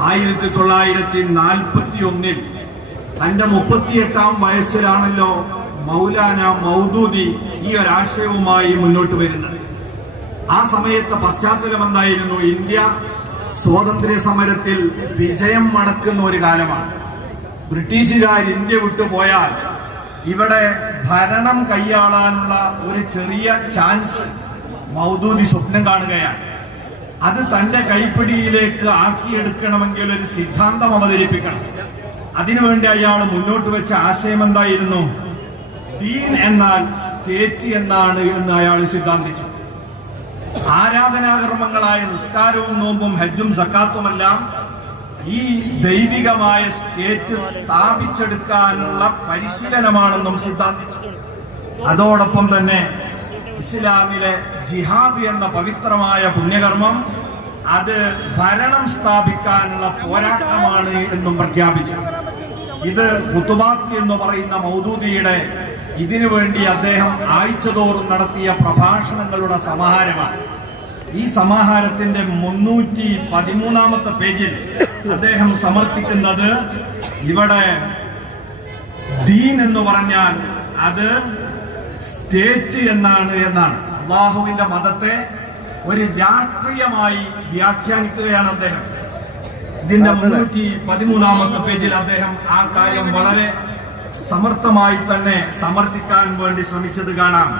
ആയിരത്തി തൊള്ളായിരത്തി നാൽപ്പത്തി ഒന്നിൽ തന്റെ മുപ്പത്തിയെട്ടാം വയസ്സിലാണല്ലോ മൗലാന മൗദൂദി ഈ ഒരാശയവുമായി മുന്നോട്ട് വരുന്നത്. ആ സമയത്തെ പശ്ചാത്തലം എന്തായിരുന്നു ഇന്ത്യ സ്വാതന്ത്ര്യ സമരത്തിൽ വിജയം മണക്കുന്ന ഒരു കാലമാണ്. ബ്രിട്ടീഷുകാർ ഇന്ത്യ വിട്ടുപോയാൽ ഇവിടെ ഭരണം കൈയാളാനുള്ള ഒരു ചെറിയ ചാൻസ് മൗദൂദി സ്വപ്നം കാണുകയാണ്. അത് തന്റെ കൈപ്പിടിയിലേക്ക് ആക്കിയെടുക്കണമെങ്കിൽ ഒരു സിദ്ധാന്തം അവതരിപ്പിക്കണം. അതിനുവേണ്ടി അയാൾ മുന്നോട്ട് വെച്ച ആശയം എന്തായിരുന്നു? ദീൻ എന്നാൽ സ്റ്റേറ്റ് എന്നാണ് എന്ന് അയാൾ സിദ്ധാന്തിച്ചു. ആരാധനാകർമ്മങ്ങളായ നിസ്കാരവും നോമ്പും ഹജ്ജും സക്കാത്തുമെല്ലാം ഈ ദൈവികമായ സ്റ്റേറ്റ് സ്ഥാപിച്ചെടുക്കാനുള്ള പരിശീലനമാണെന്നും സിദ്ധാന്തിച്ചു. അതോടൊപ്പം തന്നെ ഇസ്ലാമിലെ ജിഹാദ് എന്ന പവിത്രമായ പുണ്യകർമ്മം അത് ഭരണം സ്ഥാപിക്കാനുള്ള പോരാട്ടമാണ് എന്നും പ്രഖ്യാപിച്ചു. ഇത് ഹുത്തുബാത്ത് എന്ന് പറയുന്ന മൗദൂദിയുടെ ഇതിനു വേണ്ടി അദ്ദേഹം ആഴ്ചതോറും നടത്തിയ പ്രഭാഷണങ്ങളുടെ സമാഹാരമാണ്. ഈ സമാഹാരത്തിന്റെ മുന്നൂറ്റി പതിമൂന്നാമത്തെ പേജിൽ അദ്ദേഹം സമർത്ഥിക്കുന്നത് ഇവിടെ ദീൻ എന്ന് പറഞ്ഞാൽ അത് സ്റ്റേറ്റ് എന്നാണ് എന്നാണ്. അള്ളാഹുവിന്റെ മതത്തെ ഒരു രാഷ്ട്രീയമായി വ്യാഖ്യാനിക്കുകയാണ് അദ്ദേഹം. ഇതിന്റെ മുന്നൂറ്റി പതിമൂന്നാമത്തെ പേജിൽ അദ്ദേഹം ആ കാര്യം വളരെ സമർത്ഥമായി തന്നെ സമർത്ഥിക്കാൻ വേണ്ടി ശ്രമിച്ചത് കാണാം.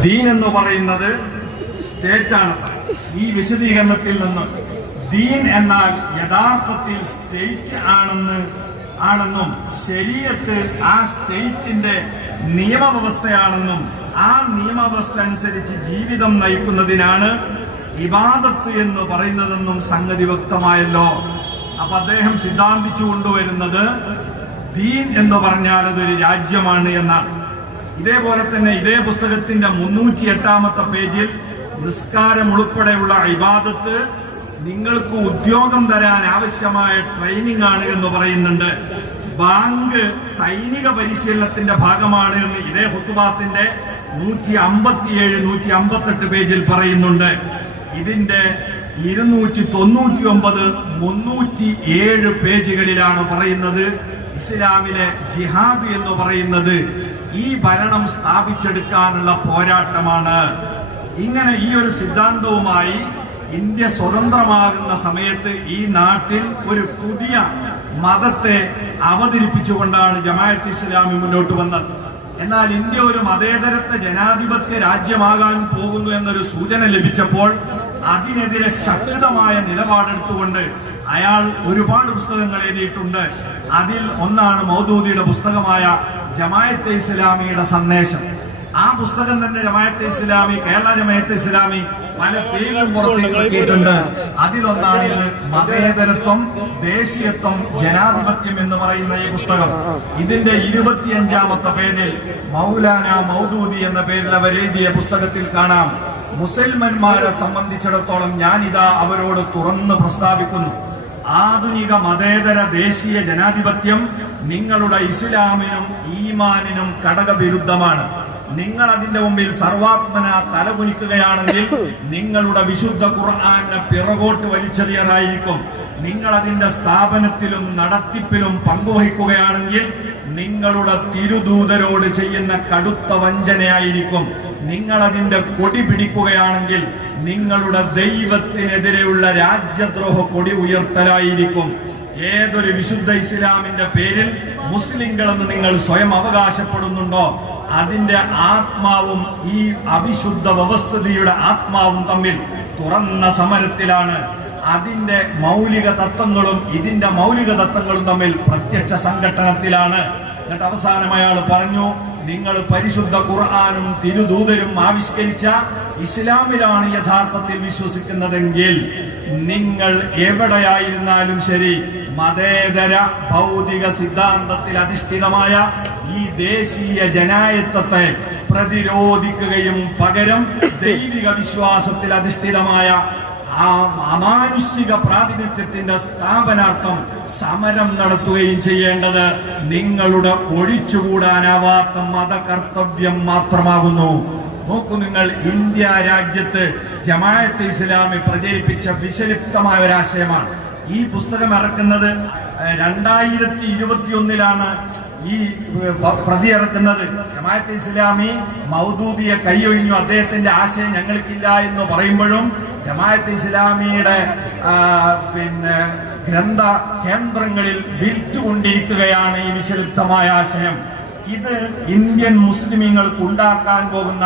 ദീൻ എന്ന് പറയുന്നത് സ്റ്റേറ്റ് ആണ്. ഈ വിശദീകരണത്തിൽ നിന്ന് ദീൻ എന്നാൽ യഥാർത്ഥത്തിൽ സ്റ്റേറ്റ് ആണെന്ന് ആണെന്നും ശരീരത്ത് ആ സ്റ്റേറ്റിന്റെ നിയമവ്യവസ്ഥയാണെന്നും ആ നിയമവ്യവസ്ഥ അനുസരിച്ച് ജീവിതം നയിക്കുന്നതിനാണ് ഇബാദത്ത് എന്ന് പറയുന്നതെന്നും സംഗതി വ്യക്തമായല്ലോ. അപ്പൊ അദ്ദേഹം സിദ്ധാന്തിച്ചു കൊണ്ടുവരുന്നത് ദീൻ എന്ന് പറഞ്ഞാൽ അതൊരു രാജ്യമാണ് എന്നാണ്. ഇതേപോലെ തന്നെ ഇതേ പുസ്തകത്തിന്റെ മുന്നൂറ്റി എട്ടാമത്തെ പേജിൽ നിസ്കാരം ഉൾപ്പെടെയുള്ള ഇബാദത്ത് നിങ്ങൾക്ക് ഉദ്യോഗം തരാൻ ആവശ്യമായ ട്രെയിനിങ് ആണ് എന്ന് പറയുന്നുണ്ട്. ബാങ്ക് സൈനിക പരിശീലനത്തിന്റെ ഭാഗമാണ് എന്ന് ഇതേ ഹുത്തുബാത്തിന്റെ നൂറ്റി അമ്പത്തിയേഴ് നൂറ്റി അമ്പത്തെട്ട് പേജിൽ പറയുന്നുണ്ട്. ഇതിന്റെ ഇരുന്നൂറ്റി തൊണ്ണൂറ്റി ഒമ്പത് മുന്നൂറ്റി ഏഴ് പേജുകളിലാണ് പറയുന്നത്. ഇസ്ലാമിലെ ജിഹാദ് എന്ന് പറയുന്നത് ഈ ഭരണം സ്ഥാപിച്ചെടുക്കാനുള്ള പോരാട്ടമാണ്. ഇങ്ങനെ ഈ ഒരു സിദ്ധാന്തവുമായി ഇന്ത്യ സ്വതന്ത്രമാകുന്ന സമയത്ത് ഈ നാട്ടിൽ ഒരു പുതിയ മതത്തെ അവതരിപ്പിച്ചുകൊണ്ടാണ് ജമായത്ത് ഇസ്ലാമി മുന്നോട്ട് വന്നത്. എന്നാൽ ഇന്ത്യ ഒരു മതേതരത്വ ജനാധിപത്യ രാജ്യമാകാൻ പോകുന്നു എന്നൊരു സൂചന ലഭിച്ചപ്പോൾ അതിനെതിരെ ശക്തമായ നിലപാടെടുത്തുകൊണ്ട് അയാൾ ഒരുപാട് പുസ്തകങ്ങൾ എഴുതിയിട്ടുണ്ട്. അതിൽ ഒന്നാണ് മൗദൂദിയുടെ പുസ്തകമായ ജമായത്തെ ഇസ്ലാമിയുടെ സന്ദേശം. ആ പുസ്തകം തന്നെ ജമായത്തെ ഇസ്ലാമി കേരള ജമായത്തെ ഇസ്ലാമി പല പേരിലും പുറത്തേക്ക് ഇറക്കിയിട്ടുണ്ട് അതിലൊന്നാണ് ഇത് മതേതരത്വം ദേശീയത്വം ജനാധിപത്യം എന്ന് പറയുന്ന ഈ പുസ്തകം. ഇതിന്റെ ഇരുപത്തിയഞ്ചാമത്തെ പേജിൽ മൗലാന മൗദൂദി എന്ന പേരിൽ അവർ എഴുതിയ പുസ്തകത്തിൽ കാണാം. മുസൽമന്മാരെ സംബന്ധിച്ചിടത്തോളം ഞാനിതാ അവരോട് തുറന്ന് പ്രസ്താവിക്കുന്നു. ആധുനിക മതേതര ദേശീയ ജനാധിപത്യം നിങ്ങളുടെ ഇസ്ലാമിനും ഈമാനിനും ഘടകവിരുദ്ധമാണ്. നിങ്ങൾ അതിന്റെ മുമ്പിൽ സർവാത്മന തലകുലിക്കുകയാണെങ്കിൽ നിങ്ങളുടെ വിശുദ്ധ ഖുർആാനെ പിറകോട്ട് വലിച്ചെറിയറായിരിക്കും. നിങ്ങൾ അതിന്റെ സ്ഥാപനത്തിലും നടത്തിപ്പിലും പങ്കുവഹിക്കുകയാണെങ്കിൽ നിങ്ങളുടെ തിരുദൂതരോട് ചെയ്യുന്ന കടുത്ത വഞ്ചനയായിരിക്കും. നിങ്ങൾ അതിന്റെ കൊടി പിടിക്കുകയാണെങ്കിൽ നിങ്ങളുടെ ദൈവത്തിനെതിരെയുള്ള രാജ്യദ്രോഹ കൊടി ഉയർത്തലായിരിക്കും. ഏതൊരു വിശുദ്ധ ഇസ്ലാമിന്റെ പേരിൽ മുസ്ലിങ്ങളെന്ന് നിങ്ങൾ സ്വയം അവകാശപ്പെടുന്നുണ്ടോ? അതിന്റെ ആത്മാവും ഈ അവിശുദ്ധ വ്യവസ്ഥിതിയുടെ ആത്മാവും തമ്മിൽ തുറന്ന സമരത്തിലാണ്. അതിന്റെ മൗലിക തത്വങ്ങളും ഇതിന്റെ മൗലിക തത്വങ്ങളും തമ്മിൽ പ്രത്യക്ഷ സംഘട്ടനത്തിലാണ്. എന്നിട്ട് അവസാനം അയാൾ പറഞ്ഞു നിങ്ങൾ പരിശുദ്ധ ഖുർആാനും തിരുദൂതരും ആവിഷ്കരിച്ച ഇസ്ലാമിലാണ് യഥാർത്ഥത്തിൽ വിശ്വസിക്കുന്നതെങ്കിൽ നിങ്ങൾ എവിടെയായിരുന്നാലും ശരി മതേതര ഭൗതിക സിദ്ധാന്തത്തിൽ അധിഷ്ഠിതമായ ഈ ദേശീയ ജനായത്വത്തെ പ്രതിരോധിക്കുകയും പകരം ദൈവിക വിശ്വാസത്തിൽ അധിഷ്ഠിതമായ ആ അമാനുഷിക പ്രാതിനിധ്യത്തിന്റെ സ്ഥാപനാർത്ഥം സമരം നടത്തുകയും ചെയ്യേണ്ടത് നിങ്ങളുടെ ഒഴിച്ചുകൂടാനാവാത്ത മതകർത്തവ്യം മാത്രമാകുന്നു. നോക്കൂ നിങ്ങൾ ഇന്ത്യ രാജ്യത്ത് ജമായത്ത് ഇസ്ലാമി പ്രചരിപ്പിച്ച വിശലിപ്തമായ ഒരാശയമാണ് ഈ പുസ്തകം ഇറക്കുന്നത് രണ്ടായിരത്തി ഇരുപത്തിയൊന്നിലാണ് ഈ പ്രതി ഇറക്കുന്നത് ജമാഅത്തെ ഇസ്ലാമി മൗദൂദിയെ കൈയൊഴിഞ്ഞു അദ്ദേഹത്തിന്റെ ആശയം ഞങ്ങൾക്കില്ല എന്ന് പറയുമ്പോഴും ജമാഅത്ത് ഇസ്ലാമിയുടെ പിന്നെ ഗ്രന്ഥ കേന്ദ്രങ്ങളിൽ വിൽറ്റുകൊണ്ടിരിക്കുകയാണ് ഈ വിശലിപ്തമായ ആശയം. ഇത് ഇന്ത്യൻ മുസ്ലിമീങ്ങൾക്ക് ഉണ്ടാക്കാൻ പോകുന്ന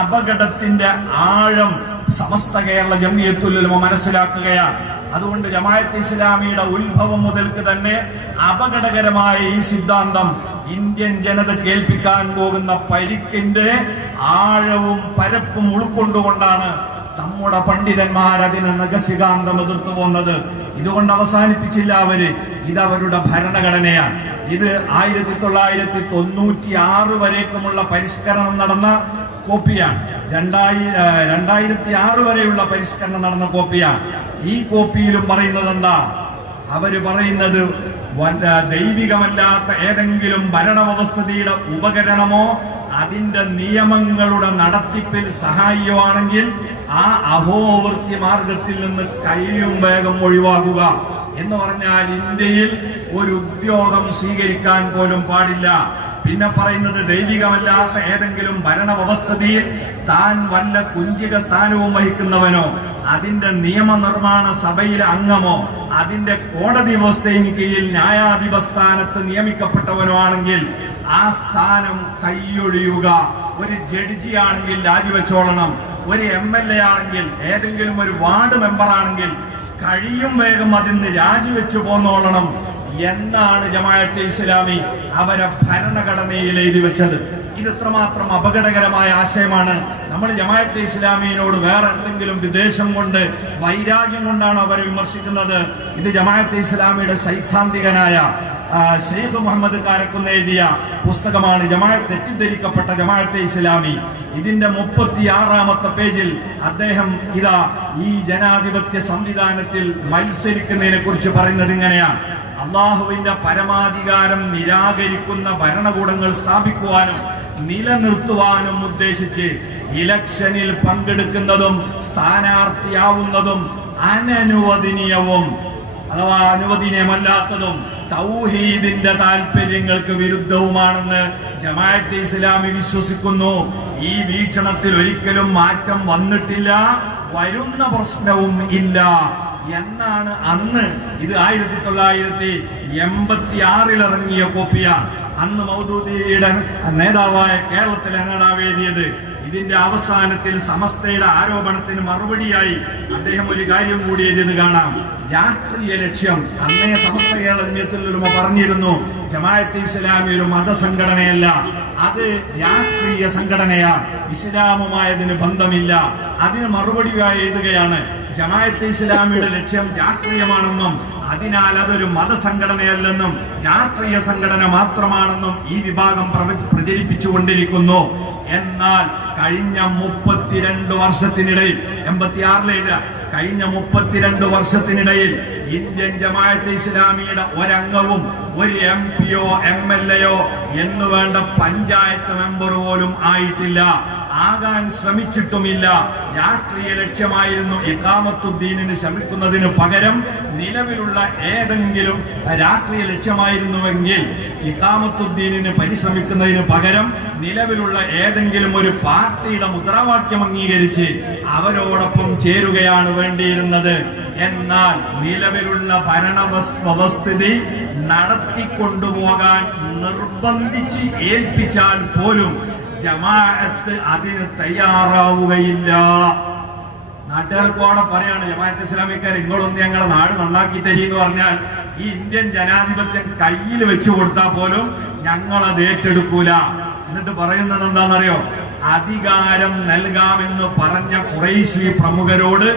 അപകടത്തിന്റെ ആഴം സമസ്ത കേരള ജമിയത്തുല്ലുമ മനസ്സിലാക്കുകയാണ്. അതുകൊണ്ട് ജമായത്ത് ഇസ്ലാമിയുടെ ഉത്ഭവം മുതൽക്ക് തന്നെ അപകടകരമായ ഈ സിദ്ധാന്തം ഇന്ത്യൻ ജനത കേൾപ്പിക്കാൻ പോകുന്ന പരിക്കിന്റെ ആഴവും പരപ്പും ഉൾക്കൊണ്ടുകൊണ്ടാണ് നമ്മുടെ പണ്ഡിതന്മാർ അതിനെ നഗസികാന്തം എതിർത്തു പോന്നത്. ഇതുകൊണ്ട് അവസാനിപ്പിച്ചില്ല അവർ. ഇത് അവരുടെ ഭരണഘടനയാണ്. ഇത് ആയിരത്തി തൊള്ളായിരത്തി തൊണ്ണൂറ്റി ആറ് വരേക്കുമുള്ള പരിഷ്കരണം നടന്ന കോപ്പിയാണ്. രണ്ടായി രണ്ടായിരത്തി ആറ് വരെയുള്ള പരിഷ്കരണം നടന്ന കോപ്പിയാണ്. ഈ കോപ്പിയിലും പറയുന്നത് എന്താ അവർ പറയുന്നത് ദൈവികമല്ലാത്ത ഏതെങ്കിലും ഭരണവ്യവസ്ഥിതിയുടെ ഉപകരണമോ അതിന്റെ നിയമങ്ങളുടെ നടത്തിപ്പിൽ സഹായിയോ ആണെങ്കിൽ ആ അഹോവൃത്തി മാർഗത്തിൽ നിന്ന് കഴിയും വേഗം ഒഴിവാക്കുക. എന്ന് പറഞ്ഞാൽ ഇന്ത്യയിൽ ഒരു ഉദ്യോഗം സ്വീകരിക്കാൻ പോലും പാടില്ല. പിന്നെ പറയുന്നത് ദൈവികമല്ലാത്ത ഏതെങ്കിലും ഭരണവ്യവസ്ഥിതിയിൽ താൻ വല്ല കുഞ്ചിക സ്ഥാനവും വഹിക്കുന്നവനോ അതിന്റെ നിയമനിർമ്മാണ സഭയിലെ അംഗമോ അതിന്റെ കോടതി വ്യവസ്ഥയും കീഴിൽ ന്യായാധിപ സ്ഥാനത്ത് നിയമിക്കപ്പെട്ടവനോ ആണെങ്കിൽ ആ സ്ഥാനം കൈയൊഴിയുക. ഒരു ജഡ്ജി ആണെങ്കിൽ രാജിവെച്ചോളണം. ഒരു എം എൽ എ ആണെങ്കിൽ ഏതെങ്കിലും ഒരു വാർഡ് മെമ്പർ ആണെങ്കിൽ കഴിയും വേഗം അതിന് രാജിവെച്ചു പോന്നോളണം. എന്നാണ് ജമാഅത്തെ ഇസ്ലാമി അവരെ ഭരണഘടനയിൽ എഴുതി വെച്ചത്. ഇത് എത്രമാത്രം അപകടകരമായ ആശയമാണ്. നമ്മൾ ജമാഅത്തെ ഇസ്ലാമിയോട് വേറെ എന്തെങ്കിലും വിദേശം കൊണ്ട് വൈരാഗ്യം കൊണ്ടാണ് അവരെ വിമർശിക്കുന്നത്. ഇത് ജമാഅത്തെ ഇസ്ലാമിയുടെ സൈദ്ധാന്തികനായ ഷെയ്ഖ് മുഹമ്മദ് കാരക്കുന്ന് എഴുതിയ പുസ്തകമാണ് ജമാഅത്ത് തെറ്റിദ്ധരിക്കപ്പെട്ട ജമാഅത്തെ ഇസ്ലാമി. ഇതിന്റെ മുപ്പത്തിയാറാമത്തെ പേജിൽ അദ്ദേഹം ഇതാ ഈ ജനാധിപത്യ സംവിധാനത്തിൽ മത്സരിക്കുന്നതിനെ കുറിച്ച് പറയുന്നത് ഇങ്ങനെയാണ്. അള്ളാഹുവിന്റെ പരമാധികാരം നിരാകരിക്കുന്ന ഭരണകൂടങ്ങൾ സ്ഥാപിക്കുവാനും നിലനിർത്തുവാനും ഉദ്ദേശിച്ച് ഇലക്ഷനിൽ പങ്കെടുക്കുന്നതും സ്ഥാനാർത്ഥിയാവുന്നതും അനനുവദനീയവും അഥവാ അനുവദനീയമല്ലാത്തതും തൗഹീദിന്റെ താല്പര്യങ്ങൾക്ക് വിരുദ്ധവുമാണെന്ന് ജമാഅത്തെ ഇസ്ലാമി വിശ്വസിക്കുന്നു. ഈ വീക്ഷണത്തിൽ ഒരിക്കലും മാറ്റം വന്നിട്ടില്ല വരുന്ന പ്രശ്നവും ഇല്ല എന്നാണ് അന്ന് ഇത് ആയിരത്തി തൊള്ളായിരത്തി എൺപത്തി ആറിൽ ഇറങ്ങിയ കോപ്പിയാണ്. അന്ന് മൗദൂദിയുടെ നേതാവായ കേരളത്തിൽ എഴുതിയത് ഇതിന്റെ അവസാനത്തിൽ സമസ്തയുടെ ആരോപണത്തിന് മറുപടിയായി അദ്ദേഹം ഒരു കാര്യം കൂടി എഴുതി കാണാം. രാഷ്ട്രീയ ലക്ഷ്യം. അന്നേ സമസ്ത കേരള പറഞ്ഞിരുന്നു ജമാഅത്തെ ഇസ്ലാമി ഒരു മതസംഘടനയല്ല. അത് രാഷ്ട്രീയ സംഘടനയാണ് ഇസ്ലാമുമായതിന് ബന്ധമില്ല. അതിന് മറുപടിയായി എഴുതുകയാണ് ജമാഅത്തെ ഇസ്ലാമിയുടെ ലക്ഷ്യം രാഷ്ട്രീയമാണെന്നും അതിനാൽ അതൊരു മതസംഘടനയല്ലെന്നും രാഷ്ട്രീയ സംഘടന മാത്രമാണെന്നും ഈ വിഭാഗം പ്രചരിപ്പിച്ചുകൊണ്ടിരിക്കുന്നു. എന്നാൽ കഴിഞ്ഞ മുപ്പത്തിരണ്ട് വർഷത്തിനിടയിൽ എൺപത്തിയാറിലേത് കഴിഞ്ഞ മുപ്പത്തിരണ്ട് വർഷത്തിനിടയിൽ ഇന്ത്യൻ ജമാഅത്ത് ഇസ്ലാമിയുടെ ഒരംഗവും ഒരു എം പിയോ എം എൽ എയോ എന്ന് വേണ്ട പഞ്ചായത്ത് മെമ്പർ പോലും ആയിട്ടില്ല. ആകാൻ ശ്രമിച്ചിട്ടുമില്ല. രാഷ്ട്രീയ ലക്ഷ്യമായിരുന്നു ഇക്കാമത്തുദ്ദീനിന് ശ്രമിക്കുന്നതിന് പകരം നിലവിലുള്ള ഏതെങ്കിലും രാഷ്ട്രീയ ലക്ഷ്യമായിരുന്നുവെങ്കിൽ ഇക്കാമത്തുദ്ദീനിന് പരിശ്രമിക്കുന്നതിന് പകരം നിലവിലുള്ള ഏതെങ്കിലും ഒരു പാർട്ടിയുടെ മുദ്രാവാക്യം അംഗീകരിച്ച് അവരോടൊപ്പം ചേരുകയാണ് വേണ്ടിയിരുന്നത്. എന്നാൽ നിലവിലുള്ള ഭരണ വ്യവസ്ഥിതി നടത്തിക്കൊണ്ടുപോകാൻ നിർബന്ധിച്ച് ഏൽപ്പിച്ചാൽ പോലും ജമാഅത്ത് അതിന് തയ്യാറാവുകയില്ല. നാട്ടുകാർക്കോടെ പറയാണ് ജമാഅത്ത് ഇസ്ലാമിക്കാർ ഇങ്ങളൊന്ന് ഞങ്ങളെ നാട് നന്നാക്കി തരീന്ന് പറഞ്ഞാൽ ഈ ഇന്ത്യൻ ജനാധിപത്യം കയ്യിൽ വെച്ചു കൊടുത്താൽ പോലും ഞങ്ങളത് ഏറ്റെടുക്കൂല. എന്നിട്ട് പറയുന്നത് എന്താണെന്നറിയോ? അധികാരം നൽകാമെന്ന് പറഞ്ഞ കുറേശ്ശി പ്രമുഖരോട്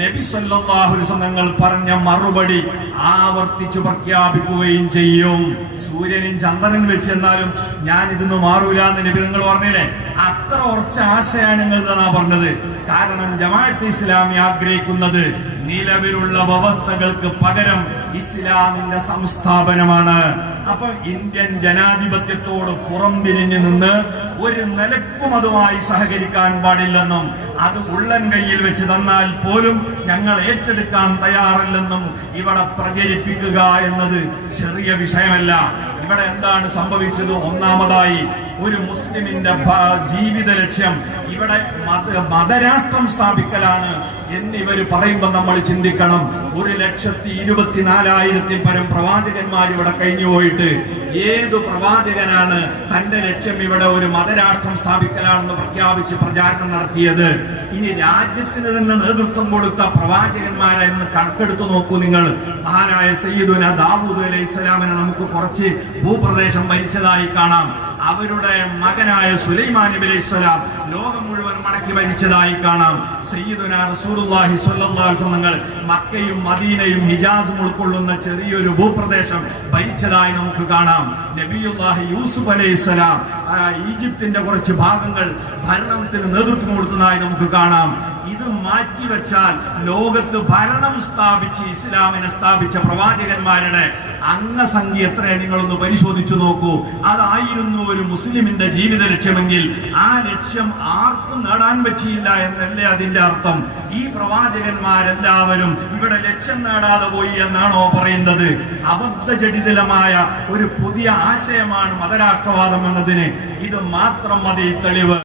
നബി സല്ലല്ലാഹു അലൈഹി വസല്ലം പറഞ്ഞ മറുപടി ആവർത്തിച്ചു പ്രഖ്യാപിക്കുകയും ചെയ്യും. സൂര്യനും ചന്ദ്രനും വെച്ച് എന്നാലും ഞാൻ ഇതിന്ന് മാറൂല എന്ന് നബി നിങ്ങൾ പറഞ്ഞില്ലേ? അത്ര ഉറച്ച ആശയാണ് നിങ്ങൾ ഇതാണ് പറഞ്ഞത്. കാരണം ജമാഅത്ത് ഇസ്ലാമി ആഗ്രഹിക്കുന്നത് നിലവിലുള്ള വ്യവസ്ഥകൾക്ക് പകരം ഇസ്ലാമിന്റെ സംസ്ഥാപനമാണ്. അപ്പൊ ഇന്ത്യൻ ജനാധിപത്യത്തോട് പുറം തിരിഞ്ഞു നിന്ന് ഒരു നിലക്കും അതുമായി സഹകരിക്കാൻ പാടില്ലെന്നും അത് ഉള്ളൻ കയ്യിൽ വെച്ച് തന്നാൽ പോലും ഞങ്ങൾ ഏറ്റെടുക്കാൻ തയ്യാറല്ലെന്നും ഇവിടെ പ്രചരിപ്പിക്കുക എന്നത് ചെറിയ വിഷയമല്ല. ഇവിടെ എന്താണ് സംഭവിച്ചത്? ഒന്നാമതായി ഒരു മുസ്ലിമിന്റെ ജീവിത ലക്ഷ്യം. ഇവിടെ മത- മതരാഷ്ട്രം സ്ഥാപിക്കലാണ് എന്നിവർ പറയുമ്പോൾ നമ്മൾ ചിന്തിക്കണം. ഒരു ലക്ഷത്തി ഇരുപത്തിനാലായിരത്തിൽ പരം പ്രവാചകന്മാർ ഇവിടെ കഴിഞ്ഞു പോയിട്ട് ഏതു പ്രവാചകനാണ് തന്റെ ലക്ഷ്യം ഇവിടെ ഒരു മതരാഷ്ട്രം സ്ഥാപിക്കലാണെന്ന് പ്രഖ്യാപിച്ച് പ്രചാരണം നടത്തിയത്? ഇനി രാജ്യത്തിന് തന്നെ നേതൃത്വം കൊടുത്ത പ്രവാചകന്മാരെ കണക്കെടുത്ത് നോക്കൂ നിങ്ങൾ. മഹാനായ സയ്യിദുന ദാവൂദ് അലൈഹി ഇസ്ലാമിനെ നമുക്ക് കുറച്ച് ഭൂപ്രദേശം ഭരിച്ചതായി കാണാം. അവരുടെ മകനായ സുലൈമാൻ സ്വലാം ലോകം മുഴുവൻ മടക്കി ഭരിച്ചതായി കാണാം. സയ്യിദുന റസൂലുള്ളാഹി സ്വല്ലല്ലാഹു അലൈഹി മക്കയും മദീനയും ഹിജാസും ഉൾക്കൊള്ളുന്ന ചെറിയൊരു ഭൂപ്രദേശം ഭരിച്ചതായി നമുക്ക് കാണാം. നബിയുല്ലാഹി യൂസുഫ് അലൈഹി സ്വലാം ഈജിപ്തിന്റെ കുറച്ച് ഭാഗങ്ങൾ ഭരണത്തിന് നേതൃത്വം കൊടുത്തതായി നമുക്ക് കാണാം. ഇത് മാറ്റിവെച്ചാൽ ലോകത്ത് ഭരണം സ്ഥാപിച്ച് ഇസ്ലാമിനെ സ്ഥാപിച്ച പ്രവാചകന്മാരുടെ അംഗസംഖ്യ എത്രയെ നിങ്ങളൊന്ന് പരിശോധിച്ചു നോക്കൂ. അതായിരുന്നു ഒരു മുസ്ലിമിന്റെ ജീവിത ലക്ഷ്യമെങ്കിൽ ആ ലക്ഷ്യം ആർക്കും നേടാൻ പറ്റിയില്ല എന്നല്ലേ അതിന്റെ അർത്ഥം. ഈ പ്രവാചകന്മാരെല്ലാവരും ഇവിടെ ലക്ഷ്യം നേടാതെ പോയി എന്നാണോ പറയുന്നത് അബദ്ധജടിതമായ ഒരു പുതിയ ആശയമാണ് മതരാഷ്ട്രവാദം എന്നതിന്. ഇത് മാത്രം മതി തെളിവ്.